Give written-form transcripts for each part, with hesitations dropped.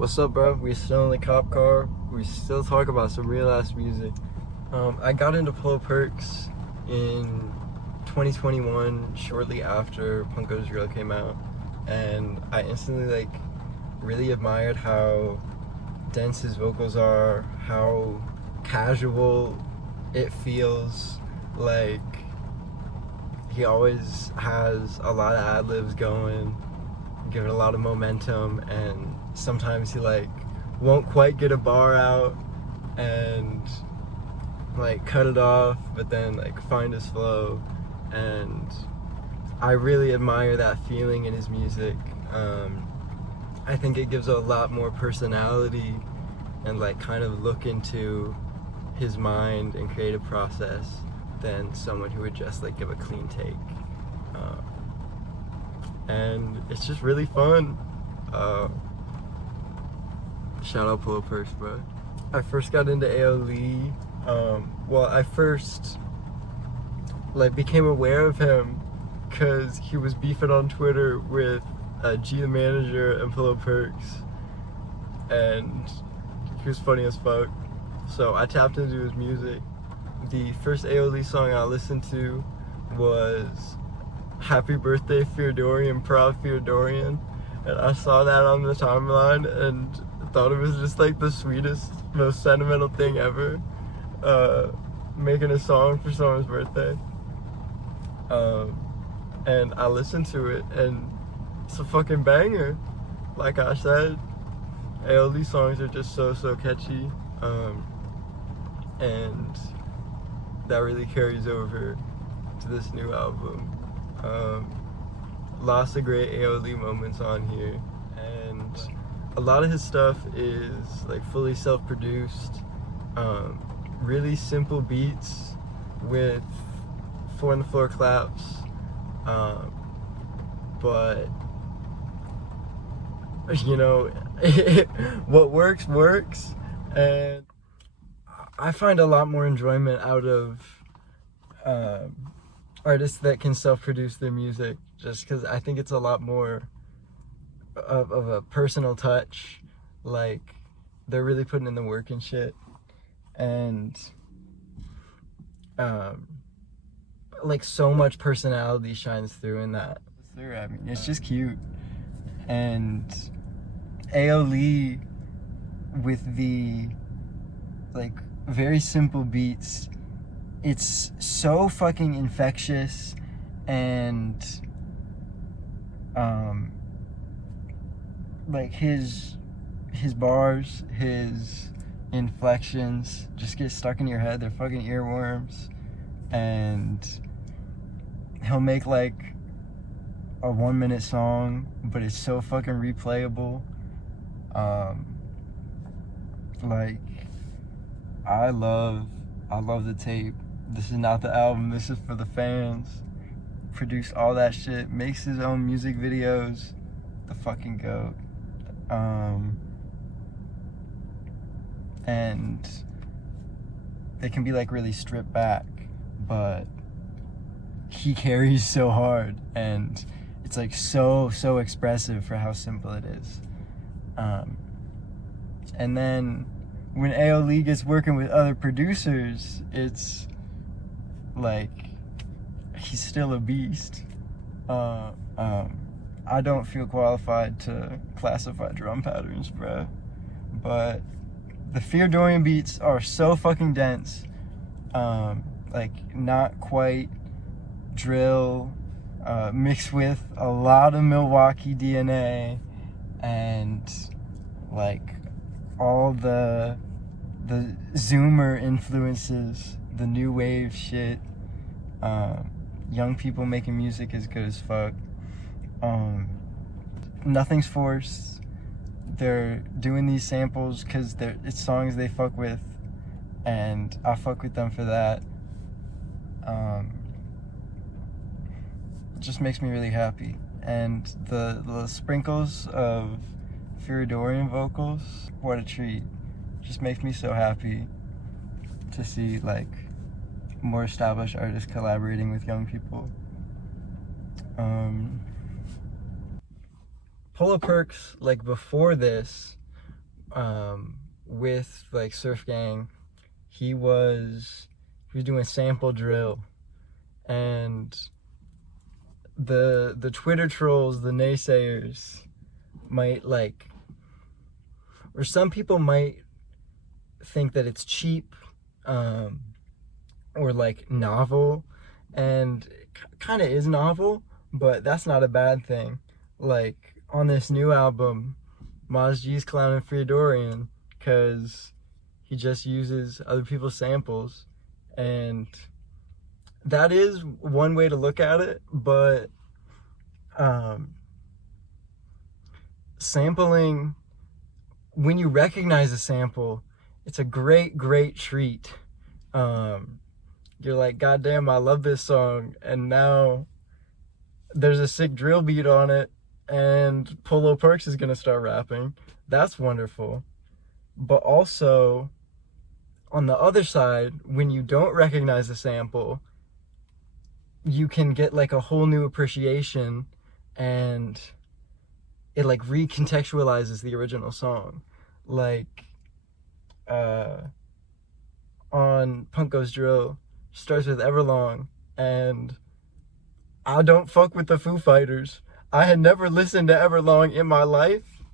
What's up, bro? We still in the cop car. We still talk about some real ass music. I got into Polo Perks in 2021, shortly after Punk Goes Real came out, and I instantly really admired how dense his vocals are, how casual it feels. Like he always has a lot of ad-libs going, giving a lot of momentum, and sometimes he won't quite get a bar out and cut it off, but then find his flow. And I really admire that feeling in his music. I think it gives a lot more personality and kind of look into his mind and creative process than someone who would just give a clean take. And it's just really fun. Shout out Polo Perks, bro. I first got into AYOOLII. Well, I first became aware of him because he was beefing on Twitter with G the Manager and Polo Perks, and he was funny as fuck. So I tapped into his music. The first AYOOLII song I listened to was Happy Birthday FEARDORIAN, Proud FEARDORIAN, and I saw that on the timeline and thought it was just the sweetest, most sentimental thing ever, making a song for someone's birthday. And I listened to it, and it's a fucking banger. Like I said, AYOOLII songs are just so catchy, and that really carries over to this new album. Lots of great AYOOLII moments on here, and a lot of his stuff is fully self-produced, really simple beats with 4 on the floor claps, but you know, what works, and I find a lot more enjoyment out of artists that can self-produce their music, just because I think it's a lot more of a personal touch. They're really putting in the work and shit, and so much personality shines through in that. I mean, it's just cute. And AYOOLII with the very simple beats, it's so fucking infectious, and his bars, his inflections just get stuck in your head. They're fucking earworms. And he'll make a 1-minute song, but it's so fucking replayable. I love the tape. This is not the album, this is for the fans. Produced all that shit, makes his own music videos, the fucking goat. And they can be really stripped back, but he carries so hard, and it's so expressive for how simple it is. And then when AYOOLII gets working with other producers, it's he's still a beast. I don't feel qualified to classify drum patterns, bro, but the FEARDORIAN beats are so fucking dense, not quite drill, mixed with a lot of Milwaukee DNA, and all the Zoomer influences, the new wave shit. Young people making music is good as fuck. Nothing's forced. They're doing these samples because it's songs they fuck with, and I fuck with them for that. It just makes me really happy. And the sprinkles of FEARDORIAN vocals, what a treat. Just makes me so happy to see more established artists collaborating with young people. Polo Perks, before this, with like Surf Gang, he was doing sample drill, and the Twitter trolls, the naysayers, might like, or some people might think that it's cheap, or like novel, and kind of is novel, but that's not a bad thing. Like on this new album, Maz G's clowning FEARDORIAN because he just uses other people's samples, and that is one way to look at it, but sampling, when you recognize a sample, it's a great treat. You're like, God damn, I love this song, and now there's a sick drill beat on it, and Polo Perks is gonna start rapping. That's wonderful. But also, on the other side, when you don't recognize a sample, you can get like a whole new appreciation, and it like recontextualizes the original song. Like on Punk Goes Drill, starts with Everlong, and I don't fuck with the Foo Fighters. I had never listened to Everlong in my life,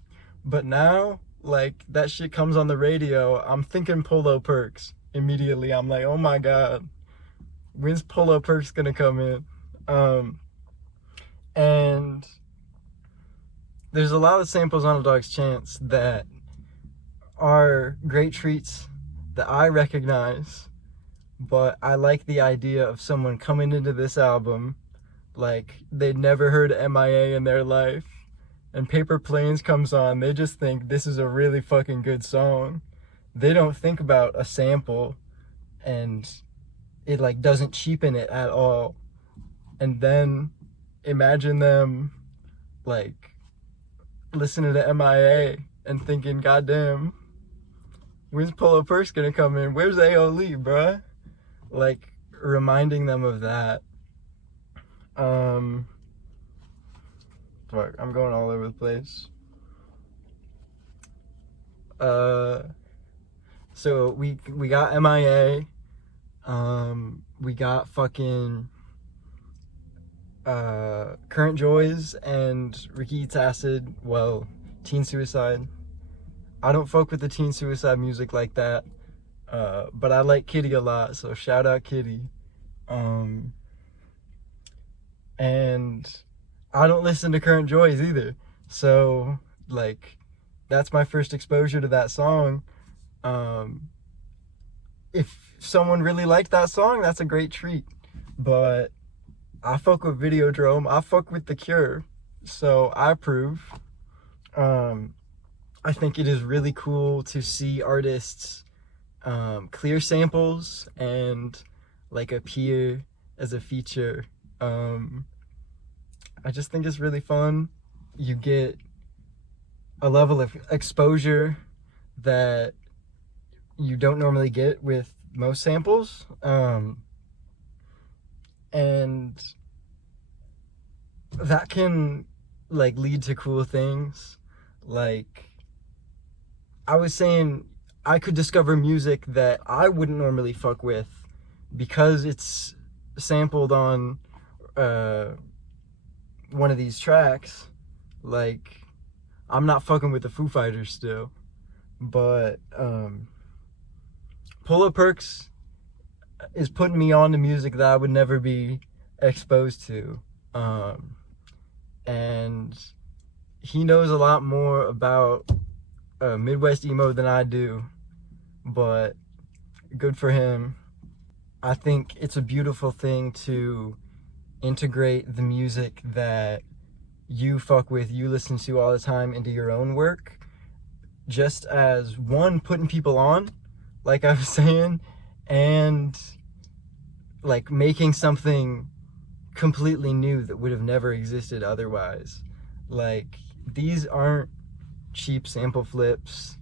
but now, like, that shit comes on the radio, I'm thinking Polo Perks immediately. I'm like, oh my god, when's Polo Perks gonna come in? And there's a lot of samples on A Dog's Chance that are great treats that I recognize, but I like the idea of someone coming into this album like they'd never heard MIA in their life, and Paper Planes comes on, they just think this is a really fucking good song. They don't think about a sample, and it like doesn't cheapen it at all. And then imagine them like listening to MIA and thinking, goddamn, when's Polo Perks gonna come in? Where's AYOOLII, bruh? Like, reminding them of that. Fuck, I'm going all over the place. So we got MIA. We got fucking Current Joys and Ricky Eats Acid. Well, Teen Suicide. I don't fuck with the teen suicide music like that, but I like Kitty a lot, so shout out Kitty. And I don't listen to Current Joys either, so like that's my first exposure to that song. If someone really liked that song, that's a great treat, but I fuck with Videodrome, I fuck with The Cure, so I approve. I think it is really cool to see artists clear samples and like appear as a feature. I just think it's really fun. You get a level of exposure that you don't normally get with most samples, and that can like lead to cool things. Like, I was saying, I could discover music that I wouldn't normally fuck with because it's sampled on one of these tracks. Like, I'm not fucking with the Foo Fighters still, but Polo Perks is putting me on to music that I would never be exposed to, and he knows a lot more about Midwest emo than I do, but good for him. I think it's a beautiful thing to integrate the music that you fuck with, you listen to all the time, into your own work, just as one, putting people on, like I was saying, and like making something completely new that would have never existed otherwise. Like, these aren't cheap sample flips.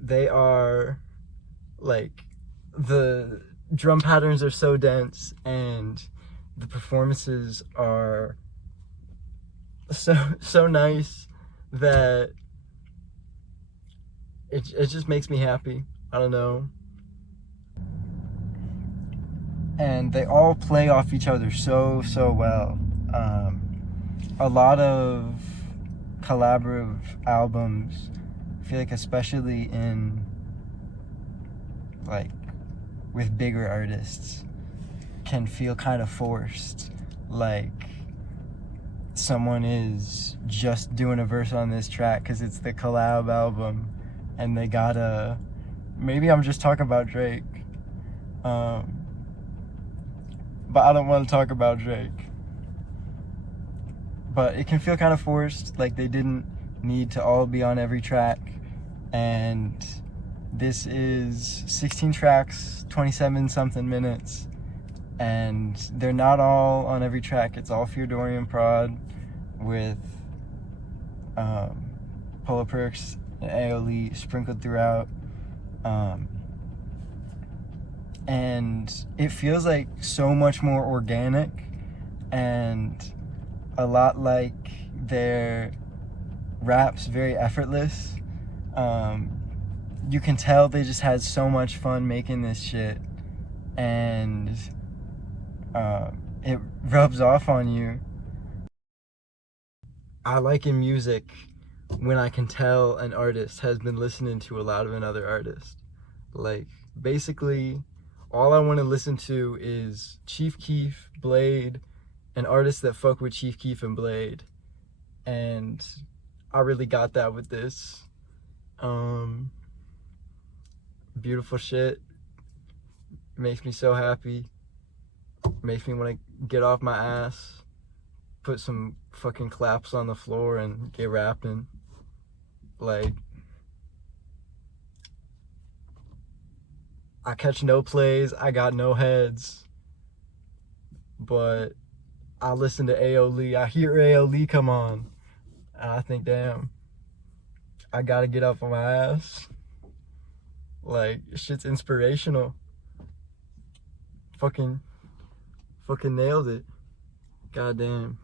They are like, the drum patterns are so dense and the performances are so nice that it just makes me happy. I don't know. And they all play off each other so well. A lot of collaborative albums, I feel like, especially in like with bigger artists, can feel kind of forced. Like someone is just doing a verse on this track because it's the collab album, and they gotta, maybe I'm just talking about Drake, but I don't want to talk about Drake. But it can feel kind of forced, like they didn't need to all be on every track. And this is 16 tracks, 27 something minutes, and they're not all on every track. It's all Feardorian prod with Polo Perks and AYOOLII sprinkled throughout. And it feels like so much more organic and a lot like their raps, very effortless. You can tell they just had so much fun making this shit, and it rubs off on you. I like in music when I can tell an artist has been listening to a lot of another artist. Like, basically, all I want to listen to is Chief Keef, Blade, and artists that fuck with Chief Keef and Blade. And I really got that with this. Beautiful shit. Makes me so happy. Makes me want to get off my ass, put some fucking claps on the floor and get rapping. Like, I catch no plays, I got no heads, but I listen to AYOOLII, I hear AYOOLII come on, and I think, damn, I gotta get up on my ass. Like, shit's inspirational. Fucking nailed it. Goddamn.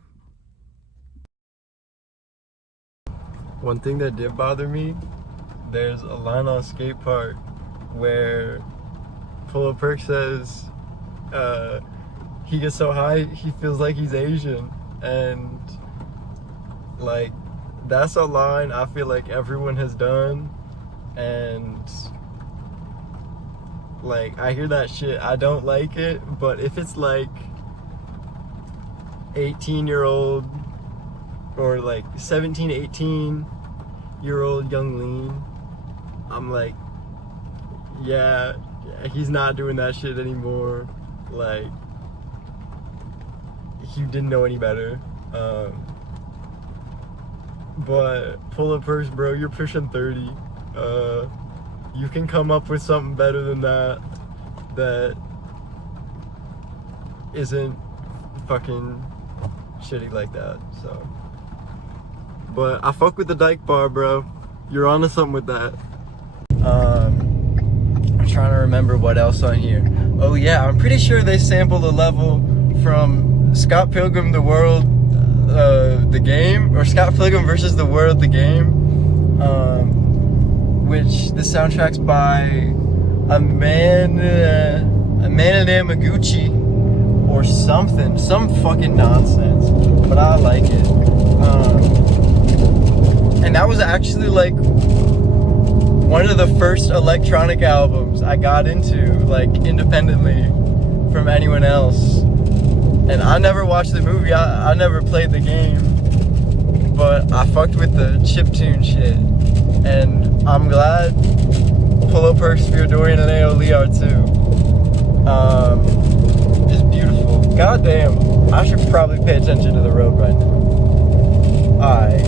One thing that did bother me, there's a line on Skate Park where Polo Perk says he gets so high he feels like he's Asian, and like that's a line I feel like everyone has done, and like I hear that shit, I don't like it, but if it's like 18-year-old or like 17, 18-year-old Young Lean, I'm like, yeah, he's not doing that shit anymore. Like, he didn't know any better. But Polo Perks, bro, you're pushing 30. You can come up with something better than that isn't fucking shitty like that. So, but I fuck with the Dyke bar, bro. You're onto something with that. I'm trying to remember what else on here. Oh yeah, I'm pretty sure they sampled a level from Scott Pilgrim the World, the game, or Scott Pilgrim versus the World, the game, which the soundtrack's by a man named Maguchi or something, some fucking nonsense, but I like it. And that was actually like one of the first electronic albums I got into, like, independently from anyone else. And I never watched the movie, I never played the game, but I fucked with the chiptune shit. And I'm glad Polo Perks, Feardorian, and AYOOLII are too. It's beautiful. Goddamn, I should probably pay attention to the road right now. Alright.